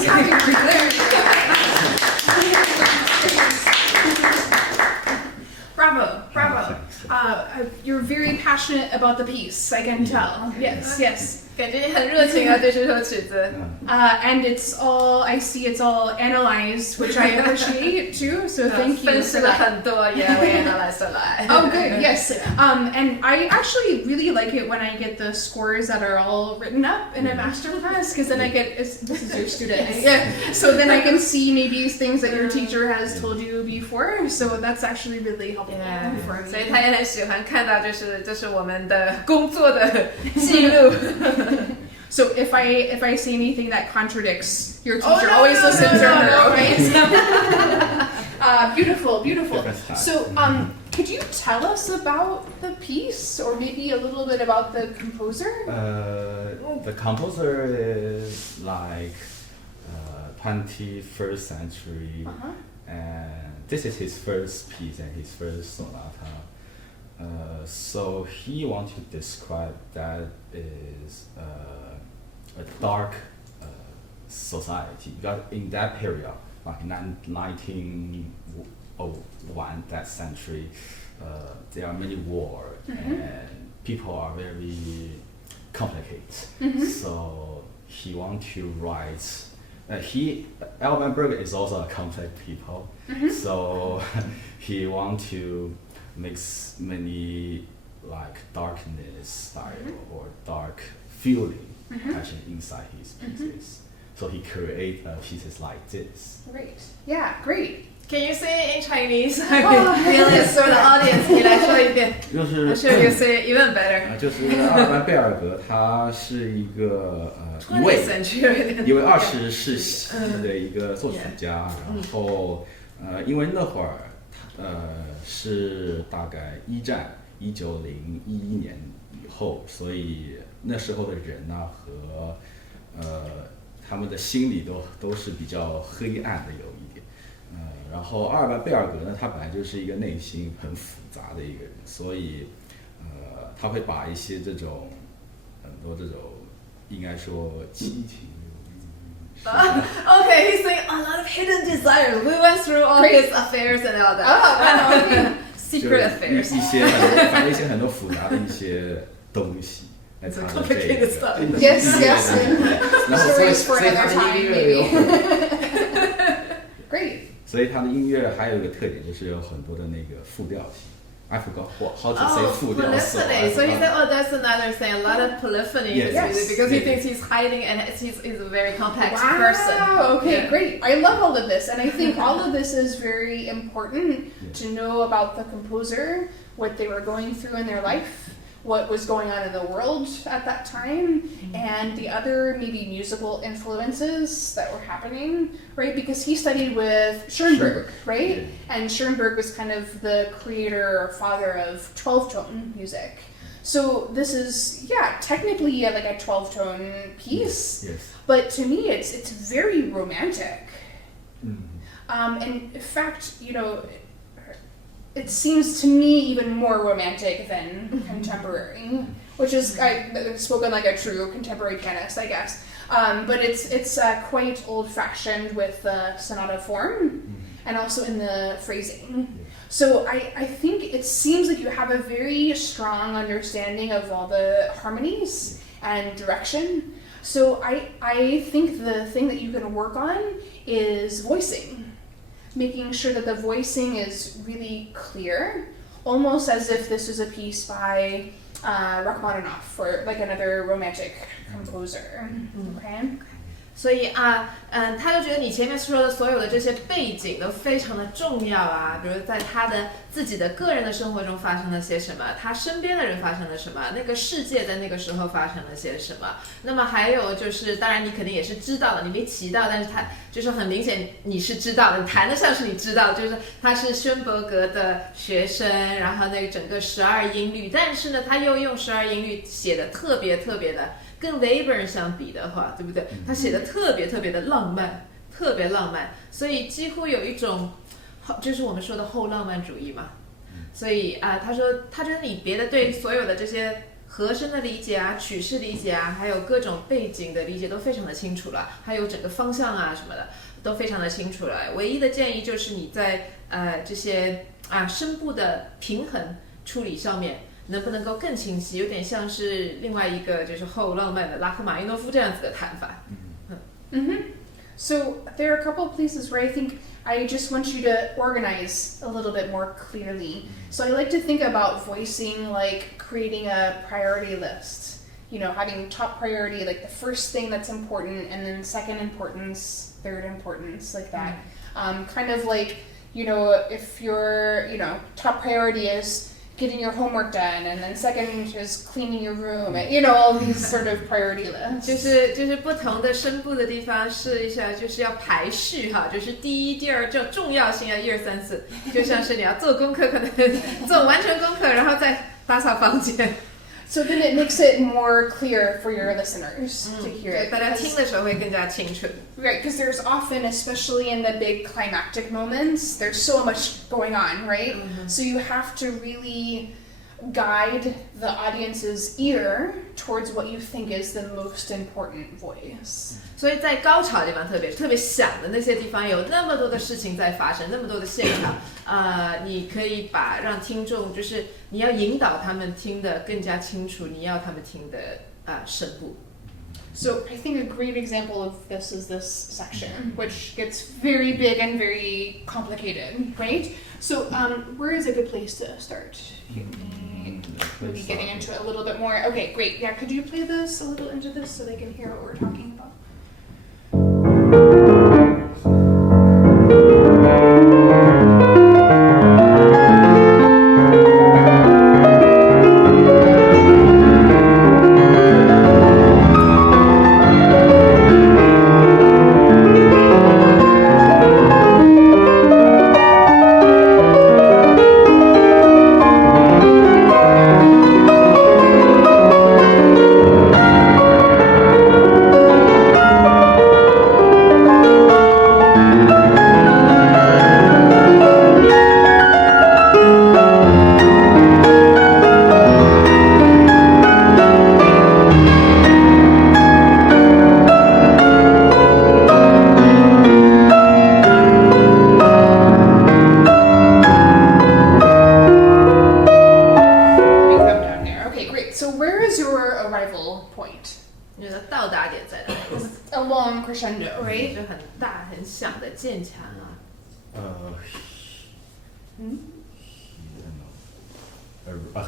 was happy for you there. Bravo, bravo. You're very passionate about the piece, I can tell. Yes, yes. 感觉你很热情啊，对这首曲子。And it's all, I see it's all analyzed, which I appreciate too, so thank you. 分析了很多，也为 analyze 来。Oh, good, yes. And I actually really like it when I get the scores that are all written up in a masterclass, because then I get, this is your student, yeah. So then I can see maybe things that your teacher has told you before, so that's actually really helpful for me. 所以他也很喜欢看到，就是我们的工作的记录。So if I say anything that contradicts your teacher, always listen to her. Okay. Beautiful, beautiful. So could you tell us about the piece, or maybe a little bit about the composer? The composer is like 21st century, and this is his first piece and his first sonata. So he wants to describe that is a dark society, because in that period, like 1901, that century, there are many wars and people are very complicated. So he wants to write. Alban Berg is also a complex people, so he wants to mix many like darkness style or dark feeling actually inside his pieces. So he create pieces like this. Great. Yeah, great. Can you say it in Chinese? Elias for the audience， 你来说一遍。I'm sure you say even better。就是阿尔班贝尔格，他是一个一位20世纪的一个作曲家，然后因为那会儿是大概一战1911年以后，所以那时候的人呢和他们的心理都是比较黑暗的有一点，然后阿尔班贝尔格呢，他本来就是一个内心很复杂的一个人，所以他会把一些这种很多这种应该说激情。Okay, he's saying a lot of hidden desires. We went through all his affairs and all that. Secret affairs. 一些反正一些很多复杂的一些东西。来唱的这个 Yes, yes. 然后所以他的音乐有Great. 所以他的音乐还有一个特点，就是有很多的那个复调性。I forgot how to say 复调。Polyphony. So he said, oh, that's another thing. A lot of polyphony in his music because he thinks he's hiding and he's a very complex person. Wow. Okay, great. I love all of this, and I think all of this is very important to know about the composer, what they were going through in their life, what was going on in the world at that time, and the other maybe musical influences that were happening, right? Because he studied with Schoenberg, right? Yeah. And Schoenberg was kind of the creator or father of 12-tone music. So this is, technically like a 12-tone piece, Yes. but to me it's very romantic. And in fact, it seems to me even more romantic than contemporary, which is spoken like a true contemporary pianist, I guess. But it's quite old-fashioned with the sonata form and also in the phrasing. So I think it seems like you have a very strong understanding of all the harmonies and direction. So I think the thing that you can work on is voicing. Making sure that the voicing is really clear, almost as if this was a piece by Rachmaninoff or like another romantic composer. Okay. 所以他就觉得你前面说的所有的这些背景都非常的重要啊，比如在他的自己的个人的生活中发生了些什么，他身边的人发生了什么，那个世界在那个时候发生了些什么。那么还有就是，当然你肯定也是知道的，你没提到，但是他就是很明显你是知道的，你谈得上是你知道，就是他是宣伯格的学生，然后那个整个12音律，但是呢他又用12音律写的特别特别的。跟 Weber 相比的话，对不对？他写的特别特别的浪漫，特别浪漫，所以几乎有一种，就是我们说的后浪漫主义嘛。所以他说他觉得你别的对所有的这些和声的理解啊、曲式理解啊，还有各种背景的理解都非常的清楚了，还有整个方向啊什么的都非常的清楚了。唯一的建议就是你在这些声部的平衡处理上面能不能够更清晰，有点像是另外一个就是后浪漫的拉赫玛尼诺夫这样子的弹法。So there are a couple of places where I think I just want you to organize a little bit more clearly. So I like to think about voicing like creating a priority list. You know, having top priority, like the first thing that's important, and then second importance, third importance, like that. Kind of like, you know, if your, you know, top priority is getting your homework done, and then second is cleaning your room, and, you know, all these sort of priority lists. 就是不同的声部的地方试一下，就是要排序哈，就是第一、第二就重要性要1、2、3、4，就像是你要做功课，可能做完成功课，然后再打扫房间。So then it makes it more clear for your listeners to hear it. 大家听的时候会更加清楚。Right, because there's often, especially in the big climactic moments, there's so much going on, right? So you have to really guide the audience's ear towards what you think is the most important voice. 所以在高潮的地方特别响的那些地方，有那么多的事情在发生，那么多的现场，你可以让听众就是你要引导他们听得更加清楚，你要他们听的声部。So I think a great example of this is this section, which gets very big and very complicated, right? So where is a good place to start? Maybe getting into it a little bit more. Okay, great. Yeah, could you play this a little into this so they can hear what we're talking about? A long crescendo, right? 就很大很响的渐强啊。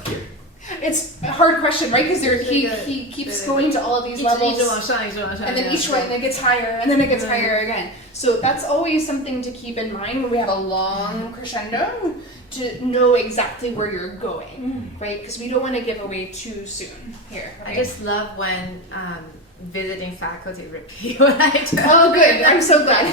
Here. It's a hard question, right? Because he keeps going to all of these levels, 一直往上，and then each one it gets higher, and then it gets higher again. So that's always something to keep in mind when we have a long crescendo, to know exactly where you're going, right? Because we don't want to give away too soon here. I just love when visiting faculty repeat what I do. Oh, good. I'm so glad.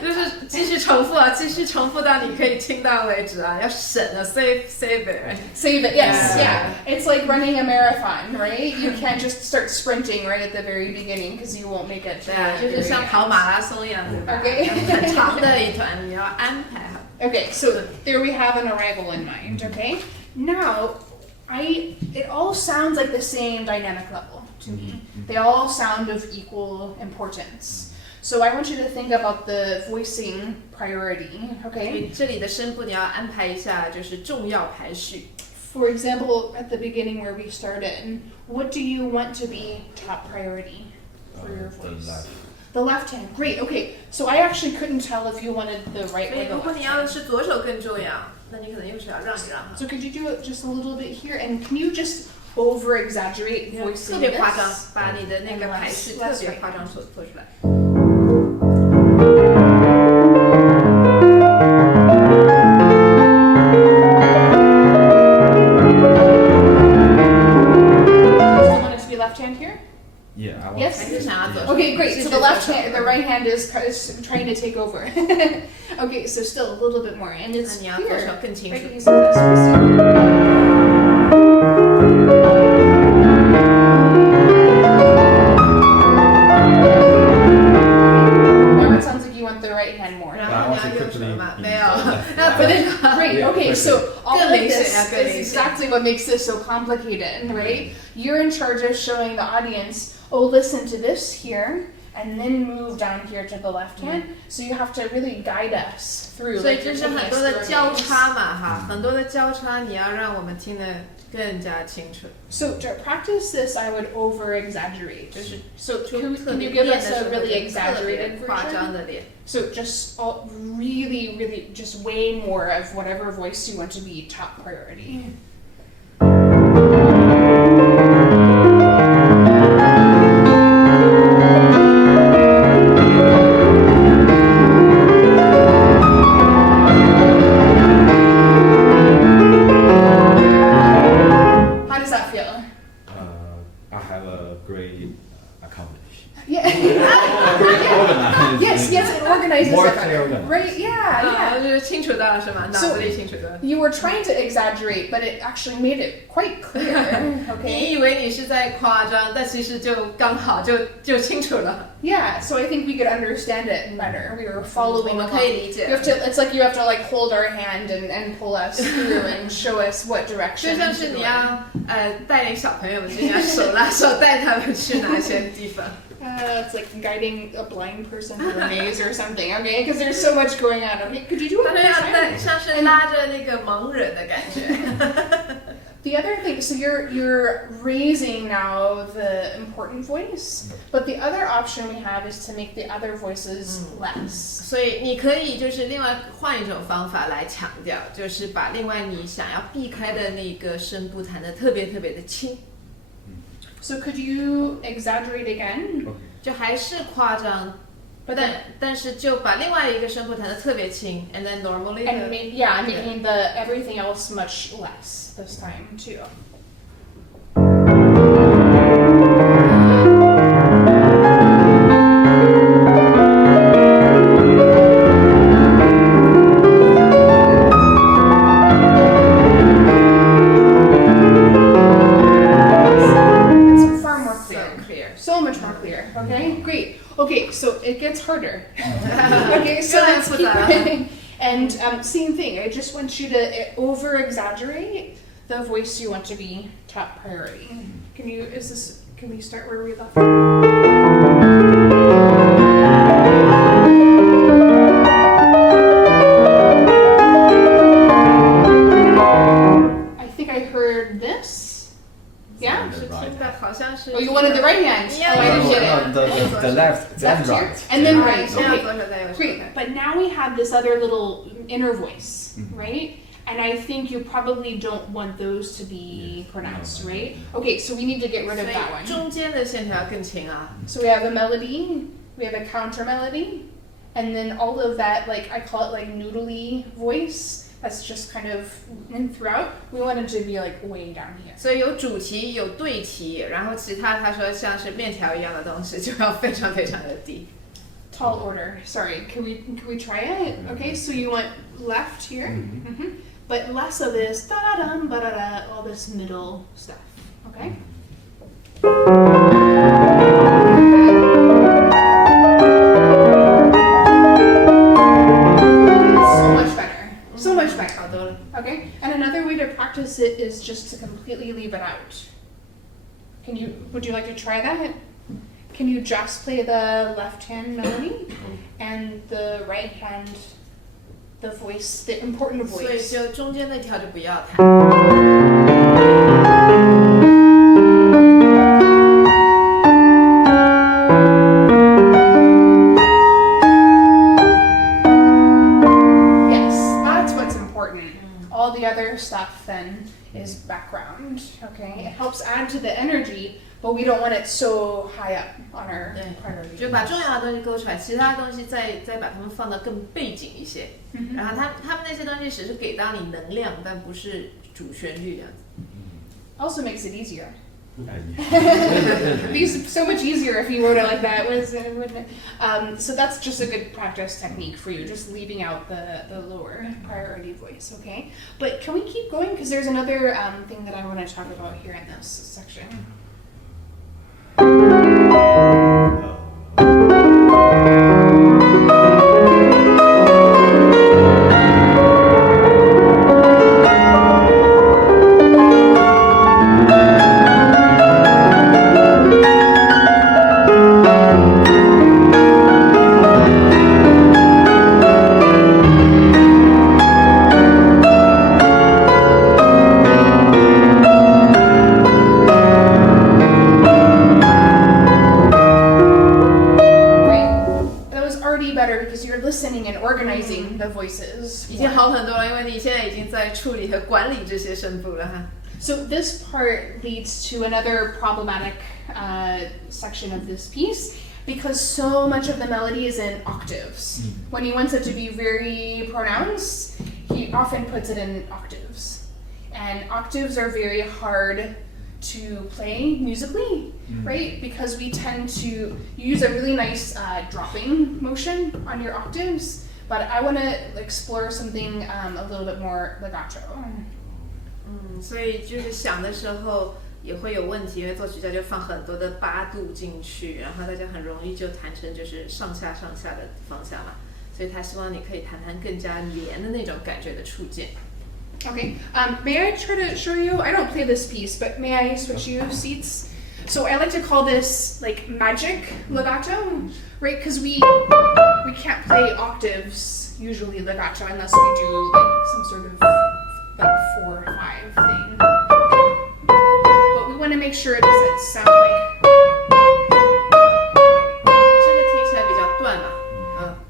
就是继续重复啊，继续重复到你可以听到为止啊，要省啊 ，save it. Right? Save it, yes, yeah. It's like running a marathon, right? You can't just start sprinting right at the very beginning because you won't make it. 对啊，就是像跑马拉松一样，对吧？ Okay. 很长的一团，你要安排好。Okay, so there we have an arrival in mind. Okay, now it all sounds like the same dynamic level to me. They all sound of equal importance. So I want you to think about the voicing priority, 所 okay? 以这里的声部你要安排一下，就是重要排序。For example, at the beginning where we started, what do you want to be top priority for your voice? The left hand. Great. Okay. So I actually couldn't tell if you wanted the right 所 or 以 the 如果 left 你要的 hand. 是左手更重要，那你可能右手要让一让哈。 So could you do it just a little bit here? And can you just over exaggerate 特 voicing 别夸张 this?，把你的那个排序特别夸张做出来。Still want it to be left hand here? Yeah, I want Yes? 还是想要左手。 Okay, great. So 继续 the 左 left 手 hand, the right hand is trying to take over. Okay, so still a little bit more, and it's 那你要左手 here. 更清楚 Right, using this voicing. Now it sounds like you want the right hand more. 然后你要右用什么吗？没有，But then, great. Yeah, Okay, so all of 更明显， this 更明显。 is exactly what makes this so complicated, right? You're in charge of showing the audience, oh, listen to this here, and then move down here to the left hand. So you have to really guide us through. 所以 like 就 you're 是 taking 很 us 多的 through 交 a maze. 叉嘛，哈，很多的交叉，你要让我们听得更加清楚。 So to practice this, I would over-exaggerate. 就是 So 就 can 特 you 别 give 练 us 的时 a 候 really 就特别 exaggerated 夸张 version? 的练。 So just really, just way more of whatever voice you want to be top priority. How does that feel? I have a great accomplishment. Yeah. Great organized. Yes, it organizes More it better. clear. Right, yeah, 啊， yeah. 就是清楚到了是吗？脑子里清楚的。 You were trying to exaggerate, but it actually made it quite clear. 你 Okay. 以为你是在夸张，但其实就刚好就清楚了。 Yeah, so I think we could understand it better. We were 我 following 们 along. 可以理解 You。have to. It's like you have to like hold our hand and pull us through and show us what 就 direction. 像 to 是 go 你 in. 要带领小朋友们，就应该手拉手带他们去哪些地方。 It's like guiding a blind person through a maze or something. Okay, because there's so much going on. Okay, could you do 他 it 们 one 要 more 带， time? 像是拉着那个盲人的感觉。 The other thing, so you're raising now the important voice, but the other option we have is to make the other voices less. 所以你可以就是另外换一种方法来强调，就是把另外你想要避开的那个声部弹得特别特别的轻， So could you exaggerate again? 就还是夸张， But then 但是就把另外一个声部弹得特别轻 ，and then normally and the- making the everything else much less this time too. It's far more so clear. clear。 So much more clear. Okay, great. Okay, so it gets harder. Okay, so 越来越 let's 复 keep 杂了。 going. And same thing. I just want you to over exaggerate the voice you want to be top priority. Can you? Is this? Can we start where we left off? I think I heard this. Yeah. 是听的好像是。 Oh, you wanted the right hand. Yeah, Oh, I didn't get No, it. the left, then Left here, right. and then Yeah. right. 这样 Okay. 左手再右手。 Great, but now we have this other little inner voice, right? And I think you probably don't want those to be pronounced, No, I right? don't. Okay, so we need to get rid 所 of that 以 one. 中间的线条更轻啊。 So we have a melody, we have a counter melody, and then all of that, like I call it like noodly voice. That's just kind of in throughout. We want it to be like way down here. 所以有主题有对题，然后其他他说像是面条一样的东西就要非常非常的低。 Tall order. Sorry, can we try it? Okay, so you want left here, but less of this da da dum ba da da, all this middle stuff. Okay. So much better. So much better. 好多了。 Okay, and another way to practice it is just to completely leave it out. Would you like to try that? Can you just play the left hand melody and the right hand, the voice, the important 所以 voice? 就中间那条就不要弹。 Yes, that's what's important. All the other stuff then is background, okay? It helps add to the energy, but we don't want it so high up on our 对 priority. 就把重要的东西勾出来，其他东西再把它们放得更背景一些。然后他们那些东西只是给到你能量，但不是主旋律这样子。 Also makes it easier. Yeah. It'd be so much easier if you wrote it like that. Wouldn't it? So that's just a good practice technique for you, just leaving out the lower priority voice, okay? But can we keep going? Because there's another thing that I want to talk about here in this section. already better because you're listening and organizing the voices. 已经好很多了，因为你现在已经在处理和管理这些声部了哈。So this part leads to another problematic section of this piece because so much of the melody is in octaves. When he wants it to be very pronounced, he often puts it in octaves. And octaves are very hard to play musically, right? Because we tend to use a really nice dropping motion on your octaves, but I want to explore something a little bit more legato. 所以就是想的时候也会有问题，因为作曲家就放很多的八度进去，然后大家很容易就弹成就是上下的方向嘛，所以他希望你可以弹更加连的那种感觉的触键。Okay, may I try to show you? I don't play this piece, but may I switch you seats? So I like to call this like magic legato, right? Because we can't play octaves usually legato unless we do like some sort of like 4 or 5 thing. But we want to make sure it doesn't sound like. 这个听起来比较断嘛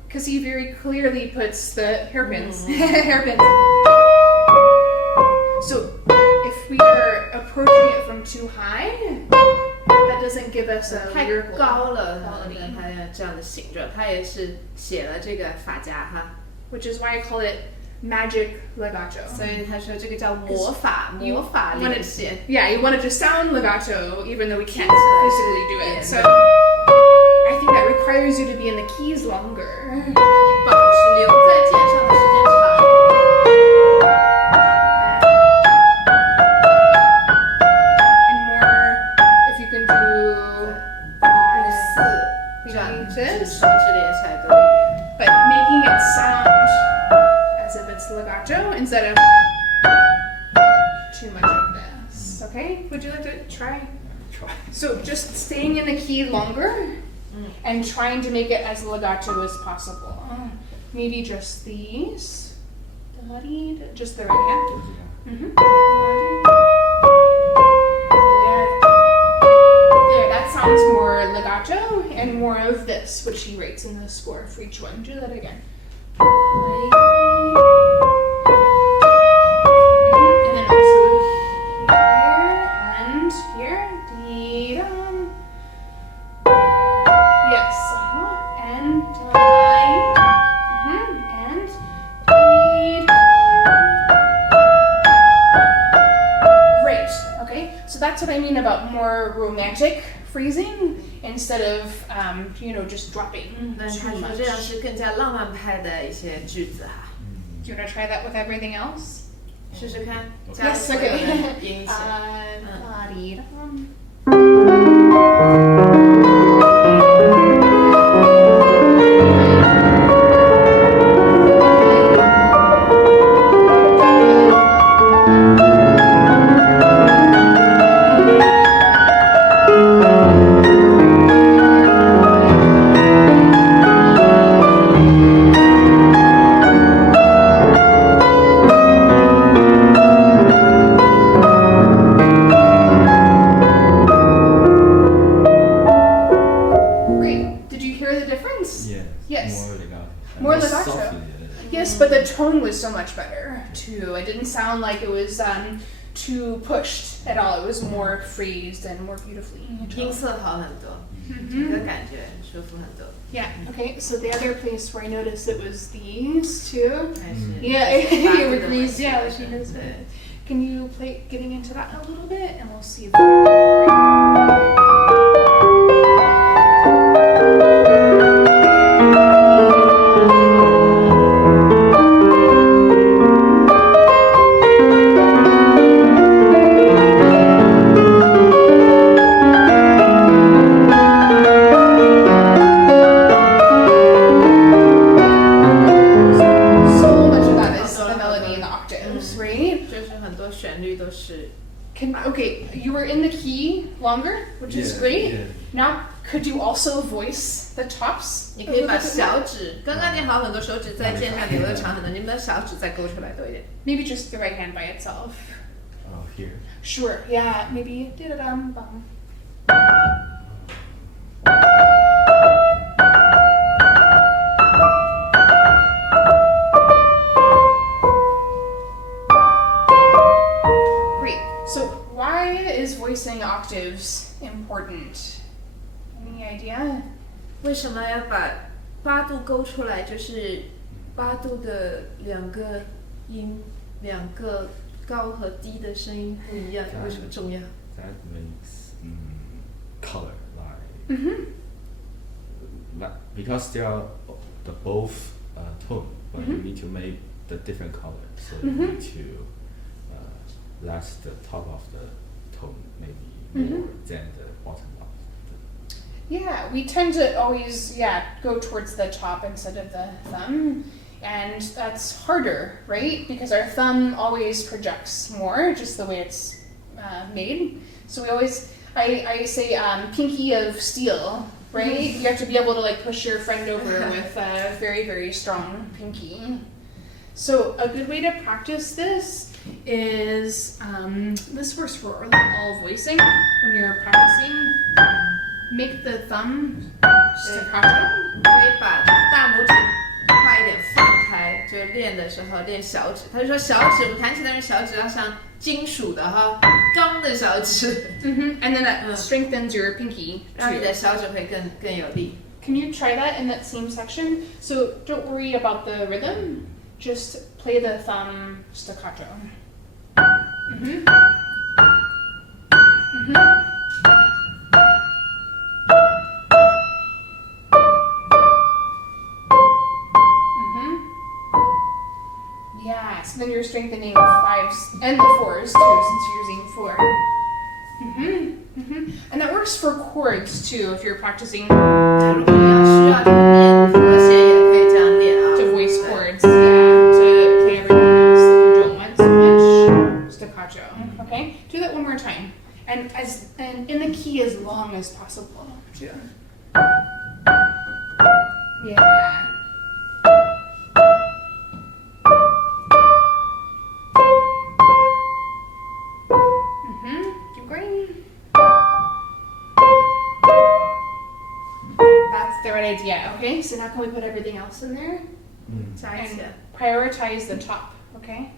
，Because he very clearly puts the hairpins. hairpins. So if we are approaching it from too high, that doesn't give us a 太 lyrical 高了， quality. 他这样的形状，他也是写了这个法家哈， Which is why I call it magic legato. 所以他说这个叫魔法连线。 Yeah, you want it to sound legato even though we can't physically do it. So I think that requires you to be in the keys longer. 你保持留在键上的时间长。And more, if you can do 这样 like 手 this, 指连起来多一点。 but making it sound as if it's legato instead of too much of this. Okay, would you like to try? Try. So just staying in the key longer and trying to make it as legato as possible. Maybe just these. Just the right hand. Mm-hmm. There, that sounds more legato and more of this, which he writes in the score for each one. Do that again. And then also here and here. Dee-dum. Yes. And and great. Okay. So that's what I mean about more romantic phrasing instead of just dropping 那他 too 说 much. 这样是更加浪漫派的一些句子哈， Do you want to try that with everything else? 试试看， Okay. 加 Yes, 所有的 okay. 音一起。 Dee-dum. Great. Did you hear the difference? Yes. Yes. More legato. More legato. Softly, Yes, but the tone was so much better too. It didn't sound like it was too pushed at all. It was more phrased and more beautifully 音 toned. 色好很多，整个感觉舒服很多。 Yeah. Okay. So the other place where I noticed it was these two. 还是 Yeah, 八度 you 的 agrees. 问题 Yeah, she knows 对 it. Can you play getting into that a little bit, and we'll see if we can. So much of that is the melody and the octaves, right? 就是很多旋律都是 Okay, you were in the key longer, which is Yeah, great. yeah. Now, could you also voice the tops? 你可以把小指，刚刚你好很多手指在键上留的长很多，你把小指再勾出来多一点。 Maybe just the right hand by itself. Oh, here. Sure, yeah, maybe. Dee-da-dum-bum. idea? 为什么要把8度勾出来？就是8度的2个音，2个高和低的声音不一样，为什么重要？ That makes color like because they are the both tone, but you need to make the different color. So you need to let the top of the tone maybe more than the bottom of the. Yeah, we tend to always go towards the top instead of the thumb. And that's harder, right? Because our thumb always projects more, just the way it's made. So we always, I say pinky of steel, right? You have to be able to like push your friend over with a very, very strong pinky. So a good way to practice this is, this works for all voicing. When you're practicing, make the thumb staccato. 可以把大拇指快一点放开，就练的时候练小指。他就说小指，我们弹琴的人小指要像金属的哈，钢的小指。And then that strengthens your pinky 让你 too. 的小指会更有力。Can you try that in that same section? So don't worry about the rhythm. Just play the thumb staccato. Yeah, so then you're strengthening 5s and the 4s too, since you're using 4. And that works for chords too, if you're practicing 如果你要需要练和弦，也可以这样练啊。 to voice chords, to play everything else that you don't want so much. Staccato. Okay? Do that one more time. And in the key as long as possible. Too. Yeah. Keep going. That's the right idea. Okay, so now can we put everything else in there? 加一起。 And prioritize the top, okay?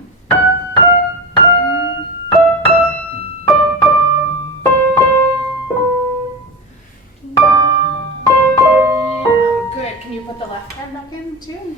Good. Can you put the left hand back in too?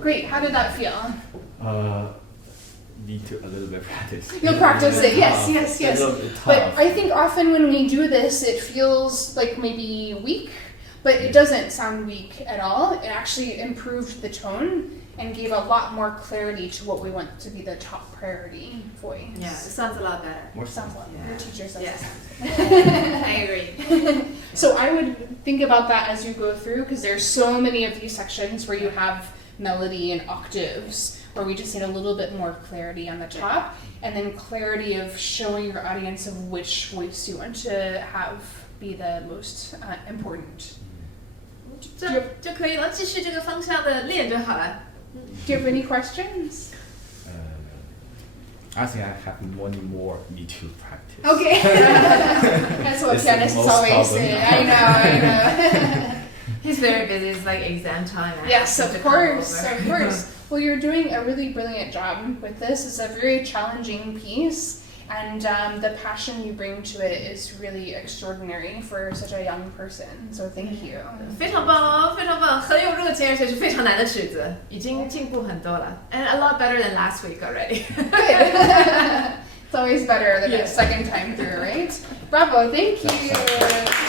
Great. How did that feel? Need to a little bit practice. You'll practice it. Yes, Tough. yes, yes. A little bit But tough. I think often when we do this, it feels like maybe weak, but it doesn't sound weak at all. It actually improved the tone and gave a lot more clarity to what we want to be the top priority voice. Yeah, it sounds a lot better. More Sounds like Yeah. your teacher says. Yeah. I agree. So I would think about that as you go through, because there's so many of these sections where you have melody and octaves, where we just need a little bit more clarity on the top, and then clarity of showing your audience of which voice you want to have be the most important. 就可以了，继续这个方向的练就好了。 Do you have any questions? I think I have many more need to practice. Okay. That's what It's the pianists most always problem. say. I know. He's very busy. It's like exam time. Yes, of To come course, over. of course. Well, you're doing a really brilliant job with this. It's a very challenging piece, and the passion you bring to it is really extraordinary for such a young person. So thank you. 非常棒哦，非常棒，很有热情，而且是非常难的曲子，已经进步很多了，and a lot better than last week already. Good. It's always better than Yeah. a second time through, right? Bravo, thank you.